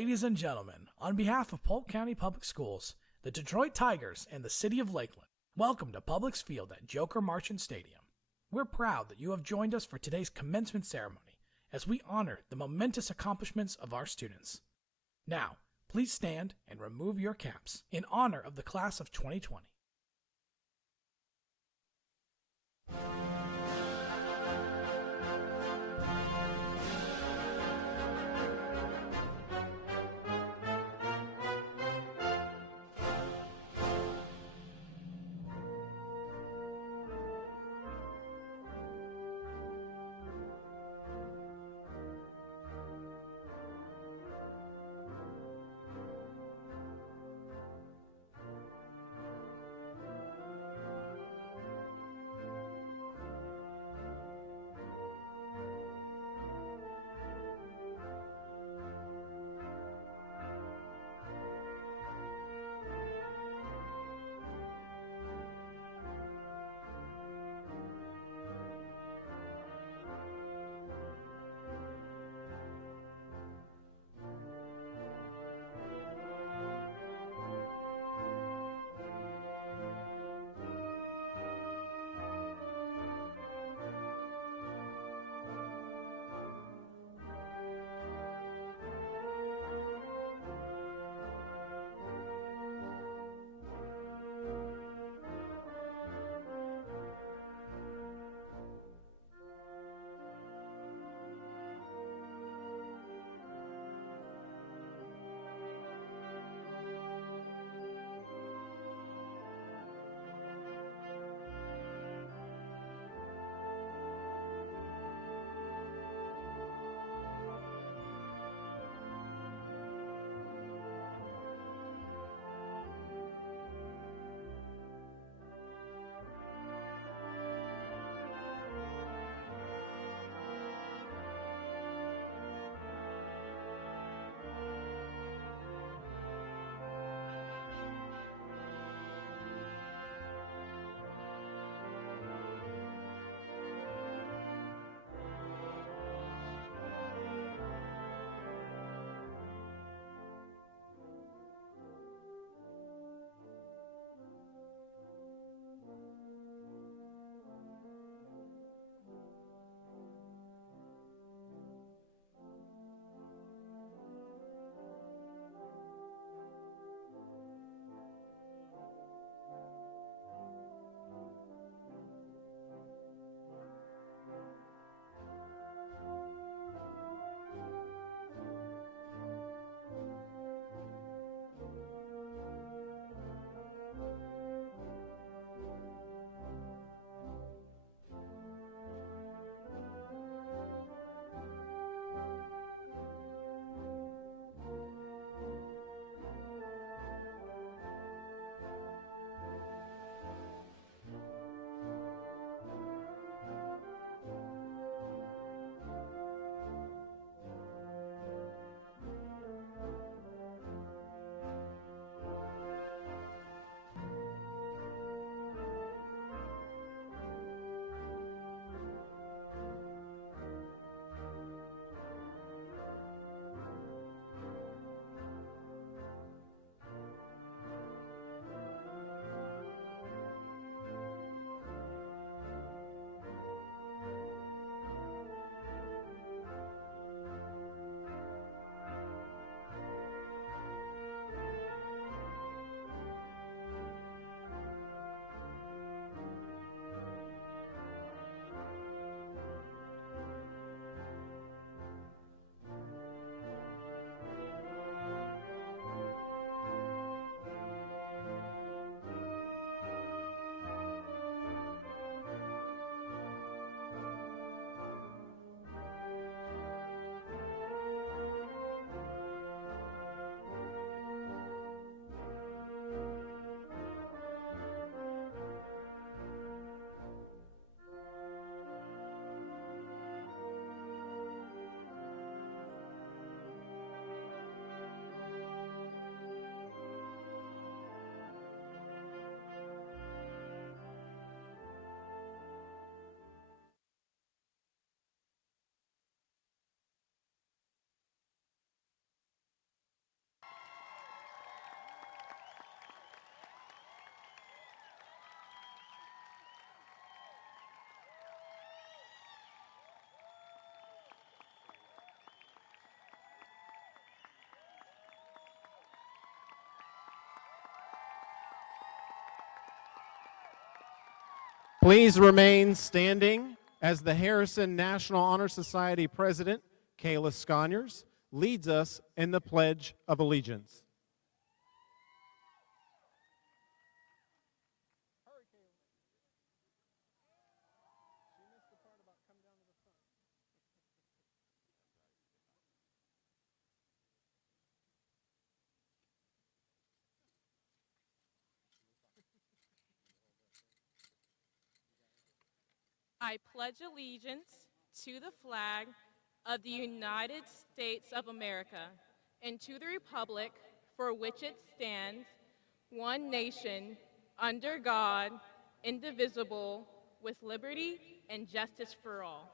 Ladies and gentlemen, on behalf of Polk County Public Schools, the Detroit Tigers, and the City of Lakeland, welcome to Publix Field at Joker Marchant Stadium. We're proud that you have joined us for today's commencement ceremony as we honor the momentous accomplishments of our students. Now, please stand and remove your caps in honor of the class of 2020. Please remain standing as the Harrison National Honor Society President, Kayla Sconyers, leads us in the Pledge of Allegiance. I pledge allegiance to the flag of the United States of America and to the republic for which it stands, one nation, under God, indivisible, with liberty and justice for all.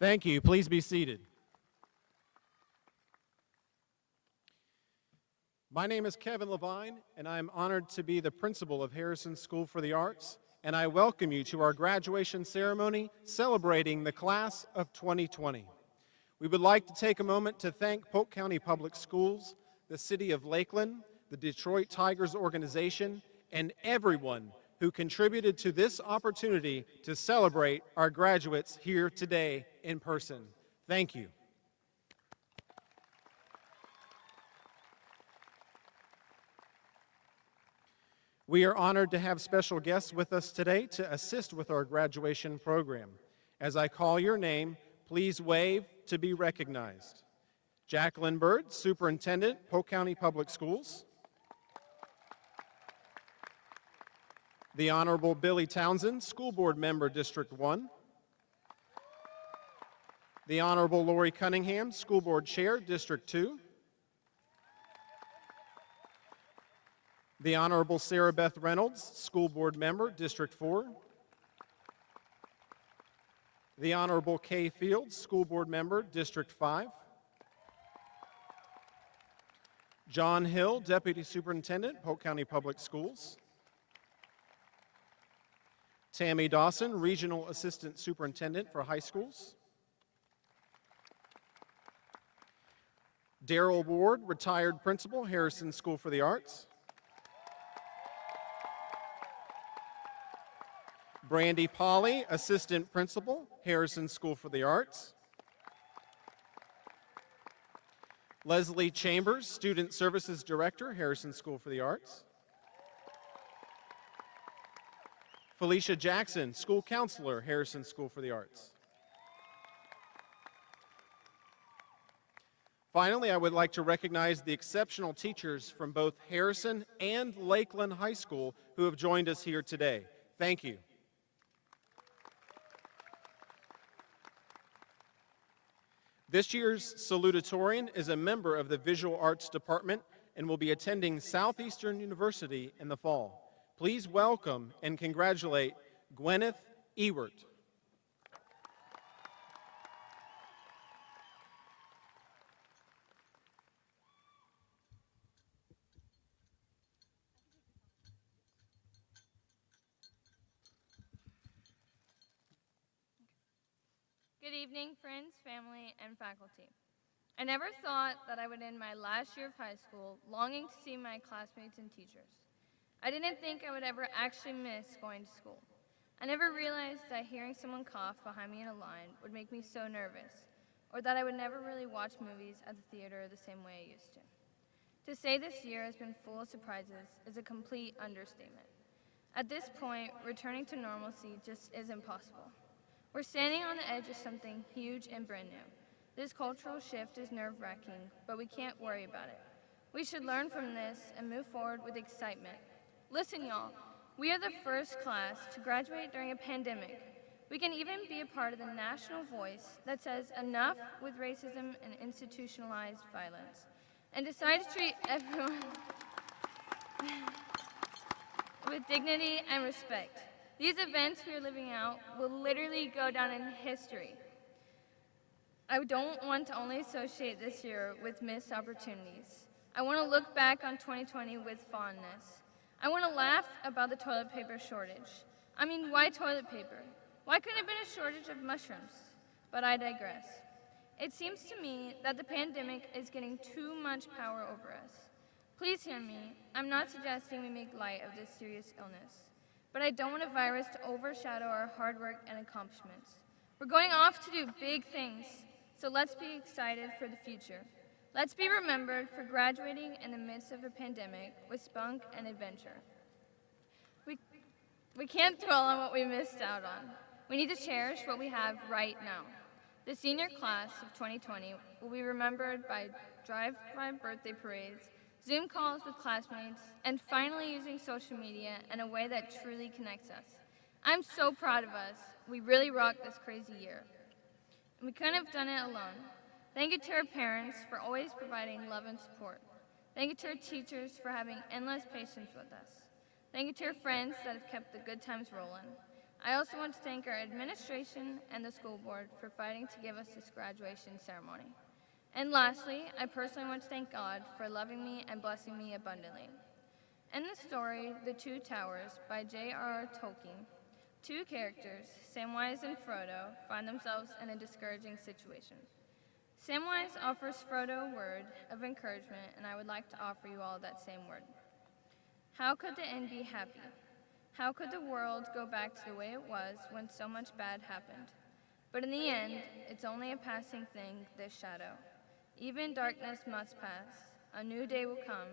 Thank you. Please be seated. My name is Kevin Levine, and I am honored to be the principal of Harrison School for the Arts, and I welcome you to our graduation ceremony celebrating the class of 2020. We would like to take a moment to thank Polk County Public Schools, the City of Lakeland, the Detroit Tigers organization, and everyone who contributed to this opportunity to celebrate our graduates here today in person. Thank you. We are honored to have special guests with us today to assist with our graduation program. As I call your name, please wave to be recognized. Jacqueline Bird, Superintendent, Polk County Public Schools. The Honorable Billy Townsend, School Board Member, District 1. The Honorable Lori Cunningham, School Board Chair, District 2. The Honorable Sarah Beth Reynolds, School Board Member, District 4. The Honorable Kay Fields, School Board Member, District 5. John Hill, Deputy Superintendent, Polk County Public Schools. Tammy Dawson, Regional Assistant Superintendent for High Schools. Daryl Ward, Retired Principal, Harrison School for the Arts. Brandy Polly, Assistant Principal, Harrison School for the Arts. Leslie Chambers, Student Services Director, Harrison School for the Arts. Felicia Jackson, School Counselor, Harrison School for the Arts. Finally, I would like to recognize the exceptional teachers from both Harrison and Lakeland High School who have joined us here today. Thank you. This year's Salutatorian is a member of the Visual Arts Department and will be attending Southeastern University in the fall. Please welcome and congratulate Gwyneth Ewert. Good evening, friends, family, and faculty. I never thought that I would end my last year of high school longing to see my classmates and teachers. I didn't think I would ever actually miss going to school. I never realized that hearing someone cough behind me in a line would make me so nervous, or that I would never really watch movies at the theater the same way I used to. To say this year has been full of surprises is a complete understatement. At this point, returning to normalcy just isn't possible. We're standing on the edge of something huge and brand new. This cultural shift is nerve-wracking, but we can't worry about it. We should learn from this and move forward with excitement. Listen, y'all, we are the first class to graduate during a pandemic. We can even be a part of the national voice that says enough with racism and institutionalized violence, and decide to treat everyone with dignity and respect. These events we are living out will literally go down in history. I don't want to only associate this year with missed opportunities. I want to look back on 2020 with fondness. I want to laugh about the toilet paper shortage. I mean, why toilet paper? Why couldn't it have been a shortage of mushrooms? But I digress. It seems to me that the pandemic is getting too much power over us. Please hear me. I'm not suggesting we make light of this serious illness, but I don't want a virus to overshadow our hard work and accomplishments. We're going off to do big things, so let's be excited for the future. Let's be remembered for graduating in the midst of a pandemic with spunk and adventure. We can't dwell on what we missed out on. We need to cherish what we have right now. The senior class of 2020 will be remembered by drive-by birthday parades, Zoom calls with classmates, and finally using social media in a way that truly connects us. I'm so proud of us. We really rocked this crazy year. And we couldn't have done it alone. Thank you to our parents for always providing love and support. Thank you to our teachers for having endless patience with us. Thank you to our friends that have kept the good times rolling. I also want to thank our administration and the school board for fighting to give us this graduation ceremony. And lastly, I personally want to thank God for loving me and blessing me abundantly. In the story, The Two Towers by J.R.R. Tolkien, two characters, Samwise and Frodo, find themselves in a discouraging situation. Samwise offers Frodo a word of encouragement, and I would like to offer you all that same word. How could the end be happy? How could the world go back to the way it was when so much bad happened? But in the end, it's only a passing thing, this shadow. Even darkness must pass. A new day will come,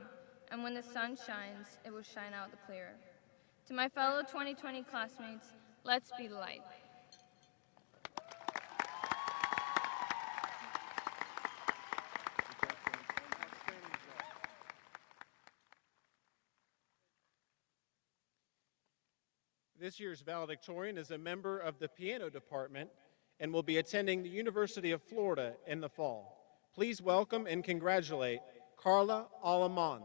and when the sun shines, it will shine out the clearer. To my fellow 2020 classmates, let's be the light. This year's valedictorian is a member of the piano department and will be attending the University of Florida in the fall. Please welcome and congratulate Carla Alamon.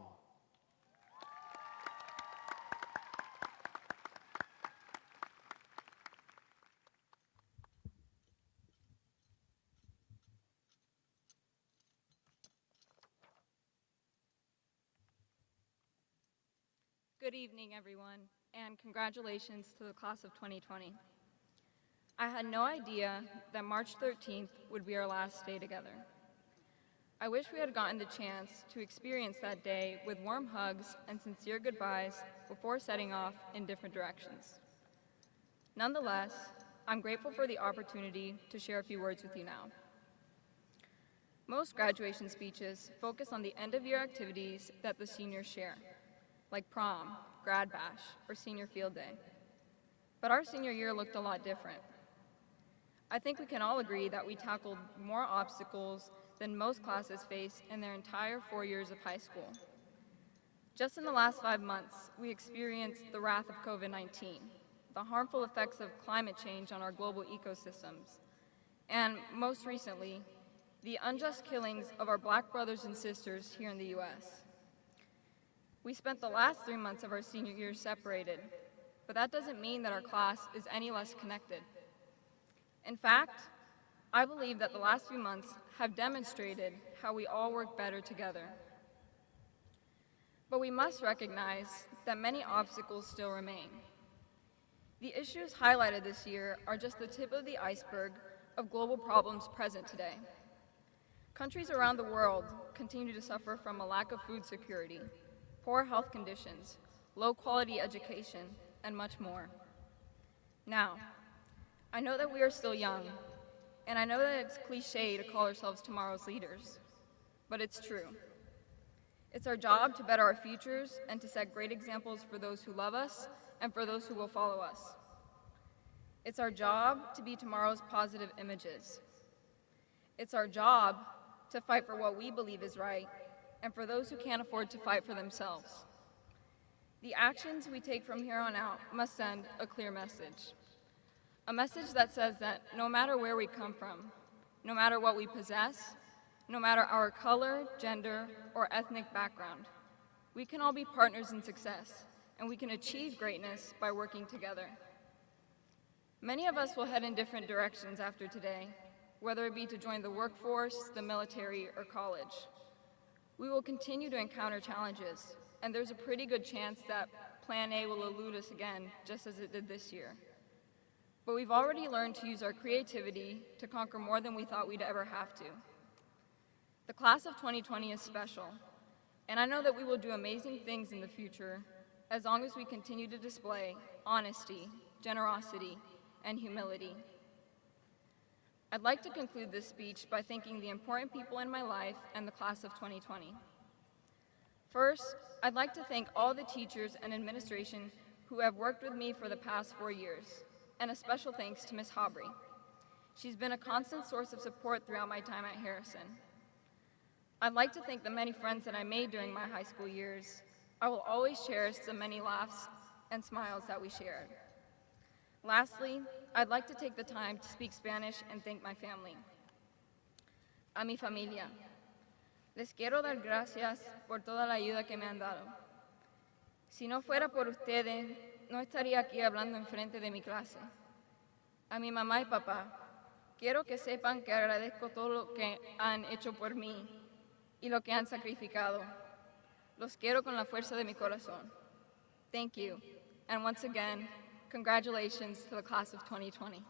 Good evening, everyone, and congratulations to the class of 2020. I had no idea that March 13th would be our last day together. I wish we had gotten the chance to experience that day with warm hugs and sincere goodbyes before setting off in different directions. Nonetheless, I'm grateful for the opportunity to share a few words with you now. Most graduation speeches focus on the end-of-year activities that the seniors share, like prom, grad bash, or senior field day. But our senior year looked a lot different. I think we can all agree that we tackled more obstacles than most classes face in their entire 4 years of high school. Just in the last 5 months, we experienced the wrath of COVID-19, the harmful effects of climate change on our global ecosystems, and most recently, the unjust killings of our Black brothers and sisters here in the US. We spent the last 3 months of our senior year separated, but that doesn't mean that our class is any less connected. In fact, I believe that the last few months have demonstrated how we all work better together. But we must recognize that many obstacles still remain. The issues highlighted this year are just the tip of the iceberg of global problems present today. Countries around the world continue to suffer from a lack of food security, poor health conditions, low-quality education, and much more. Now, I know that we are still young, and I know that it's cliché to call ourselves tomorrow's leaders, but it's true. It's our job to better our futures and to set great examples for those who love us and for those who will follow us. It's our job to be tomorrow's positive images. It's our job to fight for what we believe is right and for those who can't afford to fight for themselves. The actions we take from here on out must send a clear message. A message that says that no matter where we come from, no matter what we possess, no matter our color, gender, or ethnic background, we can all be partners in success, and we can achieve greatness by working together. Many of us will head in different directions after today, whether it be to join the workforce, the military, or college. We will continue to encounter challenges, and there's a pretty good chance that Plan A will elude us again, just as it did this year. But we've already learned to use our creativity to conquer more than we thought we'd ever have to. The class of 2020 is special, And I know that we will do amazing things in the future as long as we continue to display honesty, generosity, and humility. I'd like to conclude this speech by thanking the important people in my life and the class of 2020. First, I'd like to thank all the teachers and administration who have worked with me for the past 4 years, and a special thanks to Ms. Hobry. She's been a constant source of support throughout my time at Harrison. I'd like to thank the many friends that I made during my high school years. I will always cherish the many laughs and smiles that we shared. Lastly, I'd like to take the time to speak Spanish and thank my family. A mi familia. Les quiero dar gracias por toda la ayuda que me han dado. Si no fuera por ustedes, no estaría aquí hablando enfrente de mi clase. A mi mamá y papá, quiero que sepan que agradezco todo lo que han hecho por mí y lo que han sacrificado. Los quiero con la fuerza de mi corazón. Thank you, and once again, congratulations to the class of 2020.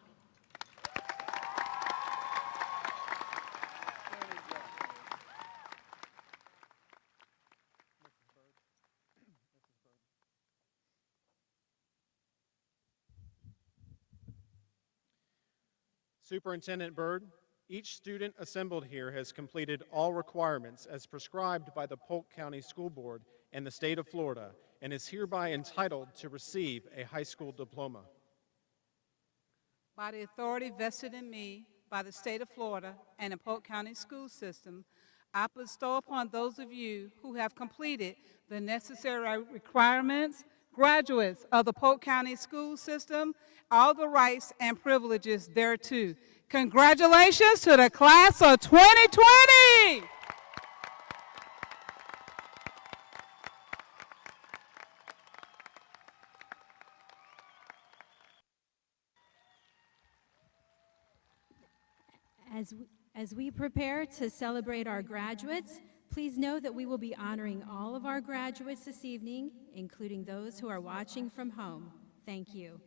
Superintendent Byrd, each student assembled here has completed all requirements as prescribed by the Polk County School Board and the state of Florida and is hereby entitled to receive a high school diploma. By the authority vested in me by the state of Florida and the Polk County school system, I bestow upon those of you who have completed the necessary requirements, graduates of the Polk County school system, all the rights and privileges thereto. Congratulations to the class of 2020! As we prepare to celebrate our graduates, please know that we will be honoring all of our graduates this evening, including those who are watching from home. Thank you.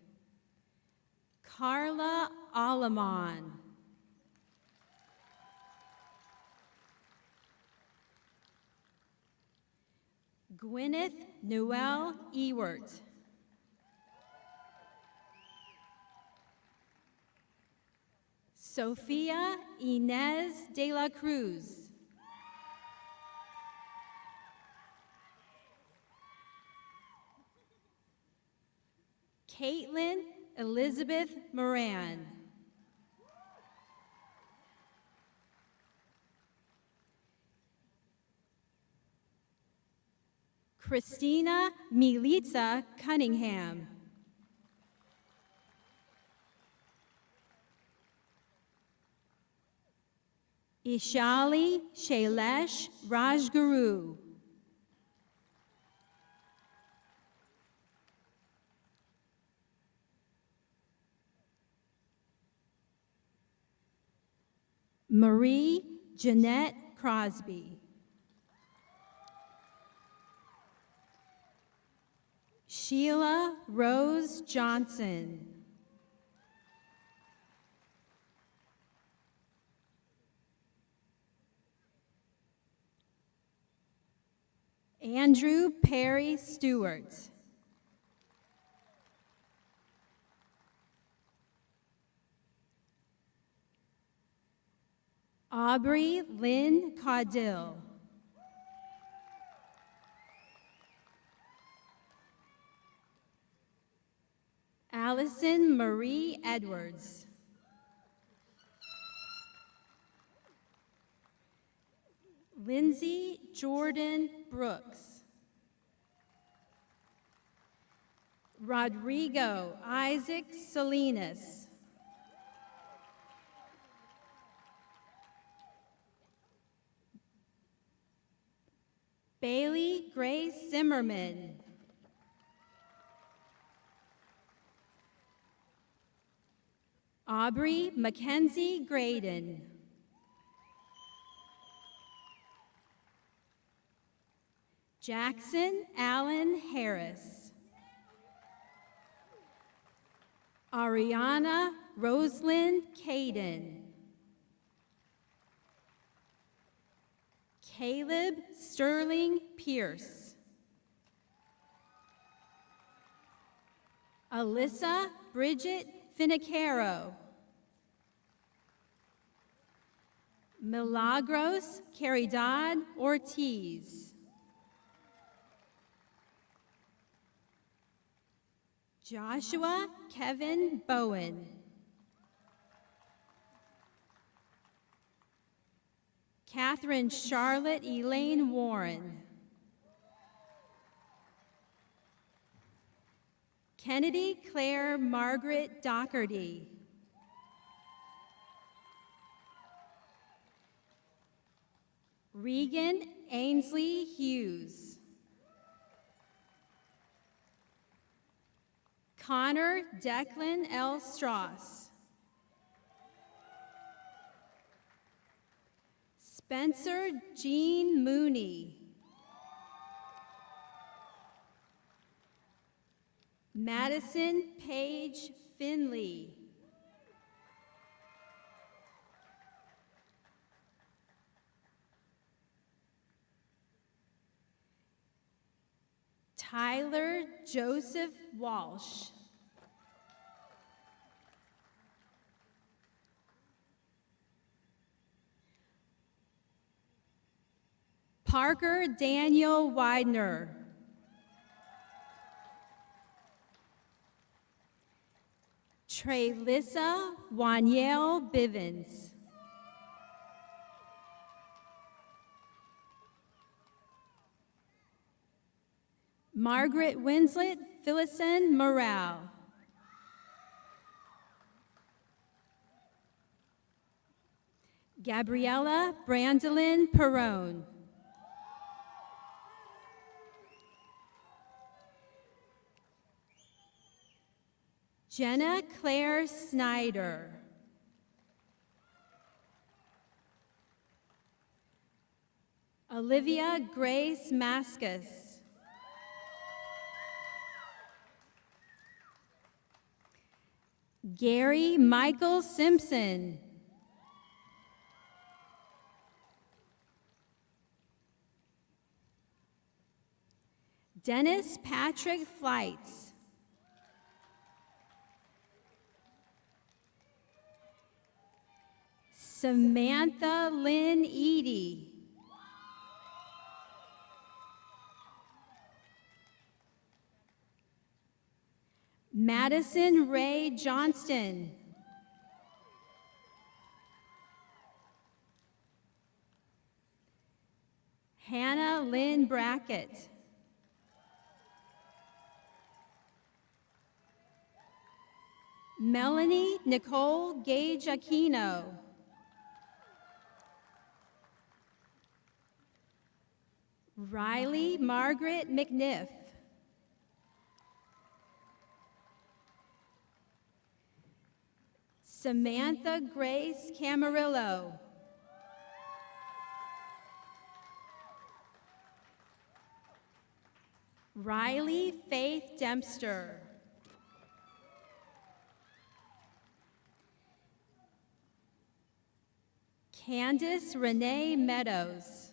Carla Alamon. Gwyneth Noel Ewert. Sofia Inez de la Cruz. Caitlin Elizabeth Moran. Christina Militza Cunningham. Ishali Shailesh Rajguru. Marie Jeanette Crosby. Sheila Rose Johnson. Andrew Perry Stewart. Aubrey Lynn Caudill. Allison Marie Edwards. Lindsay Jordan Brooks. Rodrigo Isaac Salinas. Bailey Grace Zimmerman. Aubrey Mackenzie Graydon. Jackson Allen Harris. Ariana Rosalind Caden. Caleb Sterling Pierce. Alyssa Bridget Finicaro. Milagros Caridad Ortiz. Joshua Kevin Bowen. Catherine Charlotte Elaine Warren. Kennedy Claire Margaret Doherty. Regan Ainsley Hughes. Connor Declan L. Strauss. Spencer Jean Mooney. Madison Paige Finley. Tyler Joseph Walsh. Parker Daniel Widener. Traylissa Wanielle Bivens. Margaret Winslet Phillison Morale. Gabriella Brandolin Perone. Jenna Claire Snyder. Olivia Grace Mascus. Gary Michael Simpson. Dennis Patrick Flights. Samantha Lynn Eady. Madison Ray Johnston. Hannah Lynn Brackett. Melanie Nicole Gage Aquino. Riley Margaret McNiff. Samantha Grace Camarillo. Riley Faith Dempster. Candace Renee Meadows.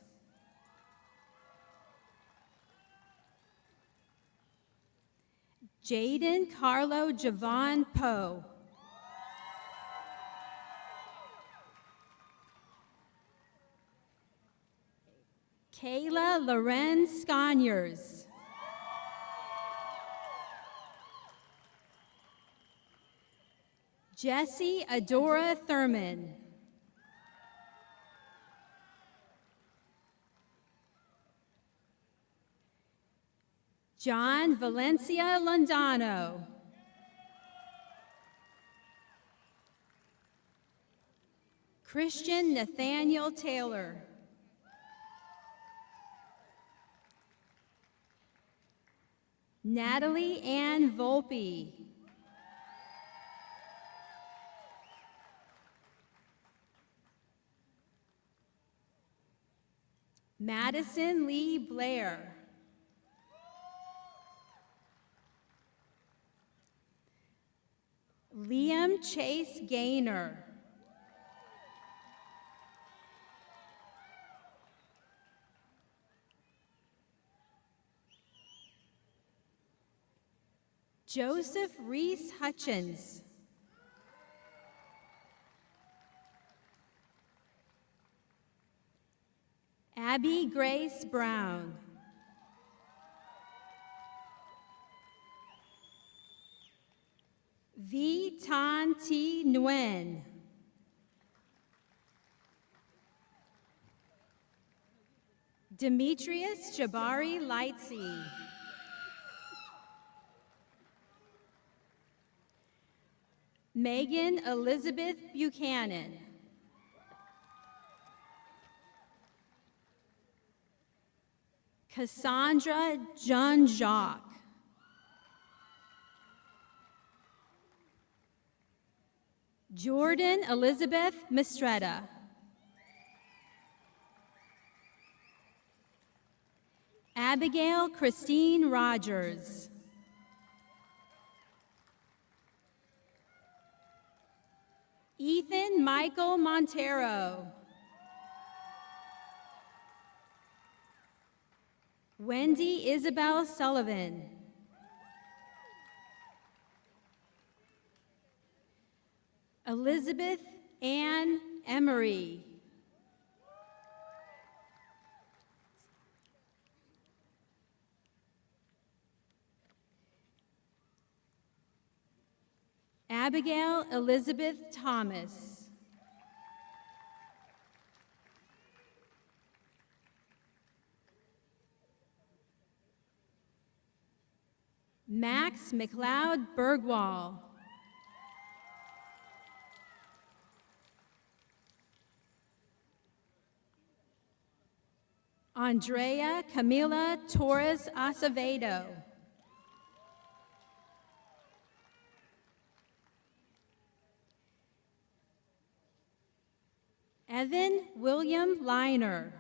Jaden Carlo Javon Poe. Kayla Loren Sconyers. Jessie Adora Thurman. John Valencia Londano. Christian Nathaniel Taylor. Natalie Ann Volpe. Madison Lee Blair. Liam Chase Gaynor. Joseph Reese Hutchins. Abby Grace Brown. V. Tan T. Nguyen. Demetrius Jabari Lightsey. Megan Elizabeth Buchanan. Cassandra John Jacques. Jordan Elizabeth Mistretta. Abigail Christine Rogers. Ethan Michael Montero. Wendy Isabel Sullivan. Elizabeth Ann Emery. Abigail Elizabeth Thomas. Max McLeod Bergwall. Andrea Camila Torres Acevedo. Evan William Liner.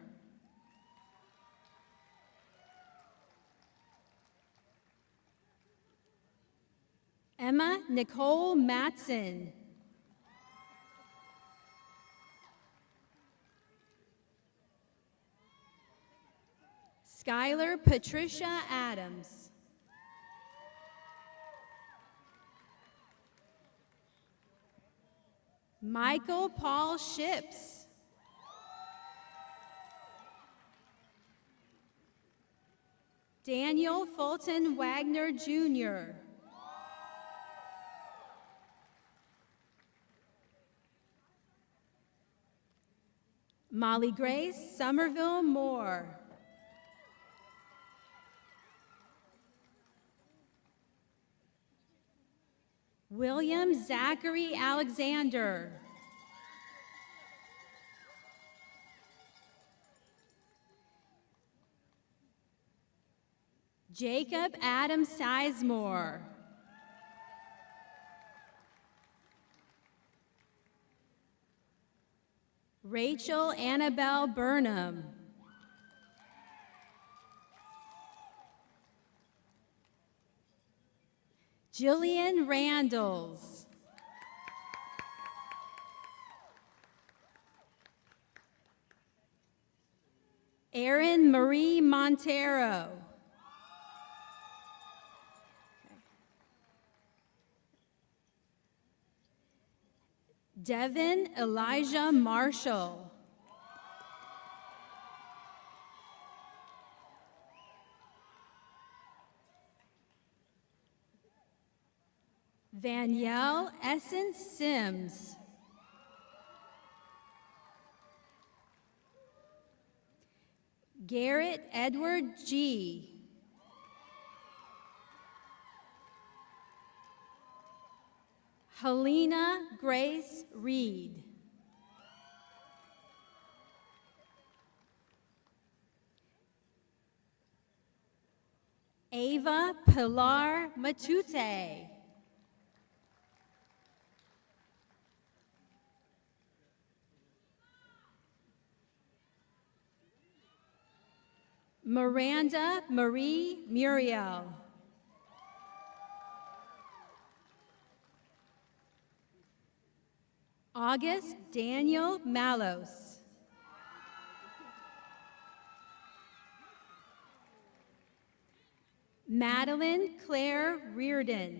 Emma Nicole Matson. Skylar Patricia Adams. Michael Paul Ships. Daniel Fulton Wagner Jr. Molly Grace Somerville Moore. William Zachary Alexander. Jacob Adam Sizemore. Rachel Annabelle Burnham. Jillian Randalls. Erin Marie Montero. Devin Elijah Marshall. Danielle Essence Sims. Garrett Edward G. Helena Grace Reed. Ava Pilar Matute. Miranda Marie Muriel. August Daniel Malos. Madeline Claire Reardon.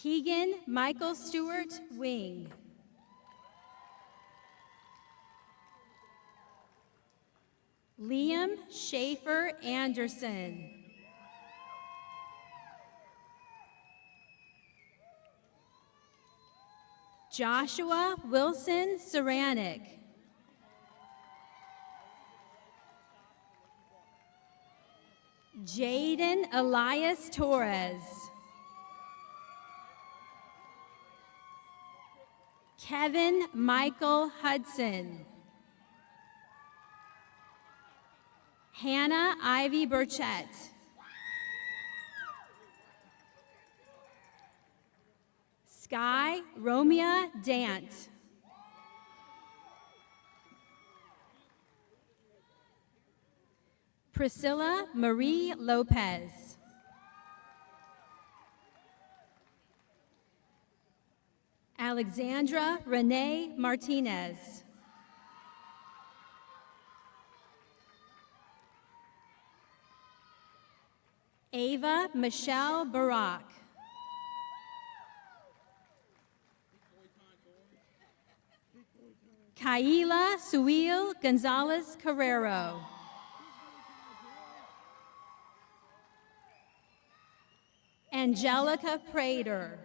Keegan Michael Stewart Wing. Liam Schaefer Anderson. Joshua Wilson Saranic. Jaden Elias Torres. Kevin Michael Hudson. Hannah Ivy Burchett. Sky Romea Dant. Priscilla Marie Lopez. Alexandra Renee Martinez. Ava Michelle Barak. Kaila Suil Gonzalez Carrero. Angelica Prater.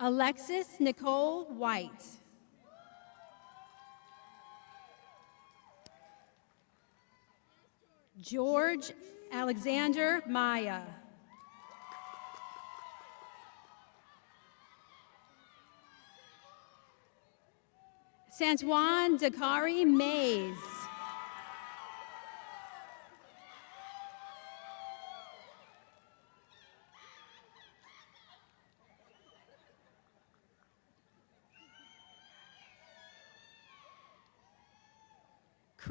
Alexis Nicole White. George Alexander Maya. Santuan Dakari Mays.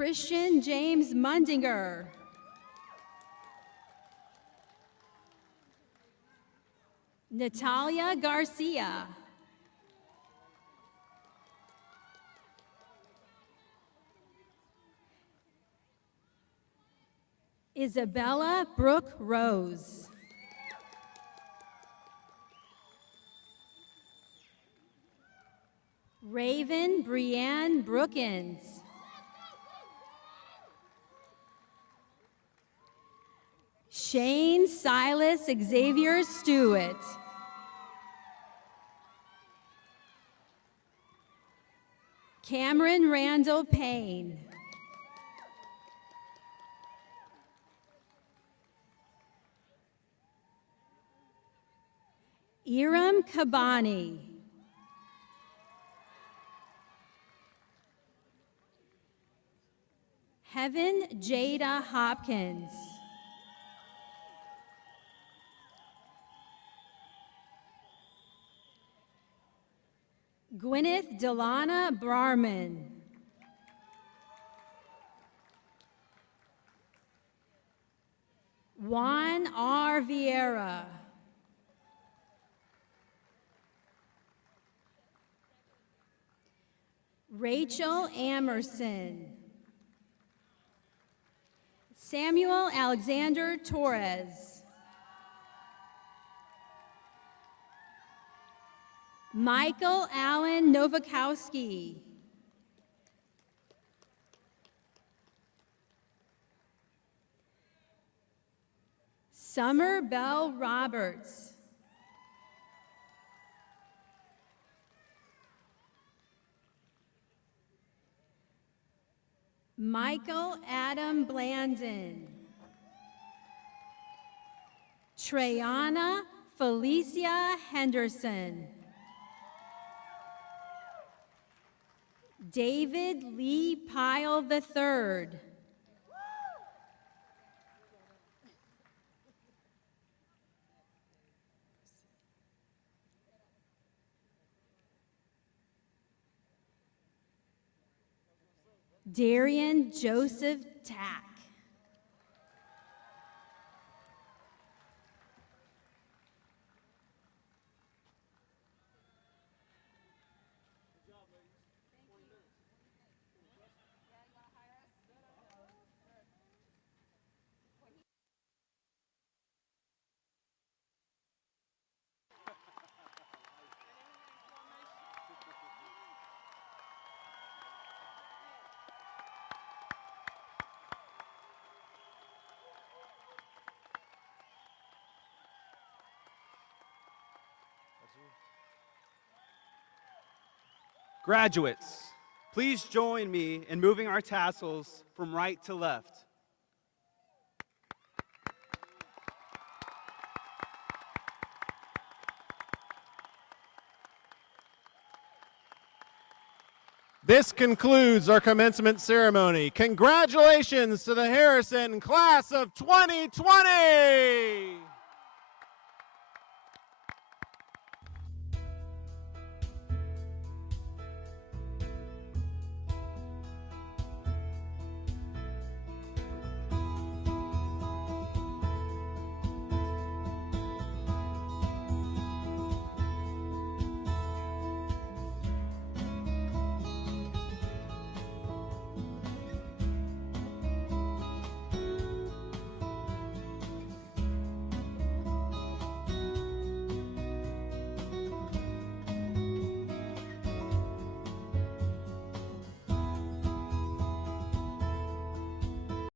Christian James Mundinger. Natalia Garcia. Isabella Brooke Rose. Raven Brianne Brookins. Shane Silas Xavier Stewart. Cameron Randall Payne. Iram Kabani. Heaven Jada Hopkins. Gwyneth Delana Barman. Juan R. Vieira. Rachel Amerson. Samuel Alexander Torres. Michael Allen Novakowski. Summer Bell Roberts. Michael Adam Blandon. Treyana Felicia Henderson. David Lee Pyle III. Darian Joseph Tack. Graduates, please join me in moving our tassels from right to left. This concludes our commencement ceremony. Congratulations to the Harrison class of 2020!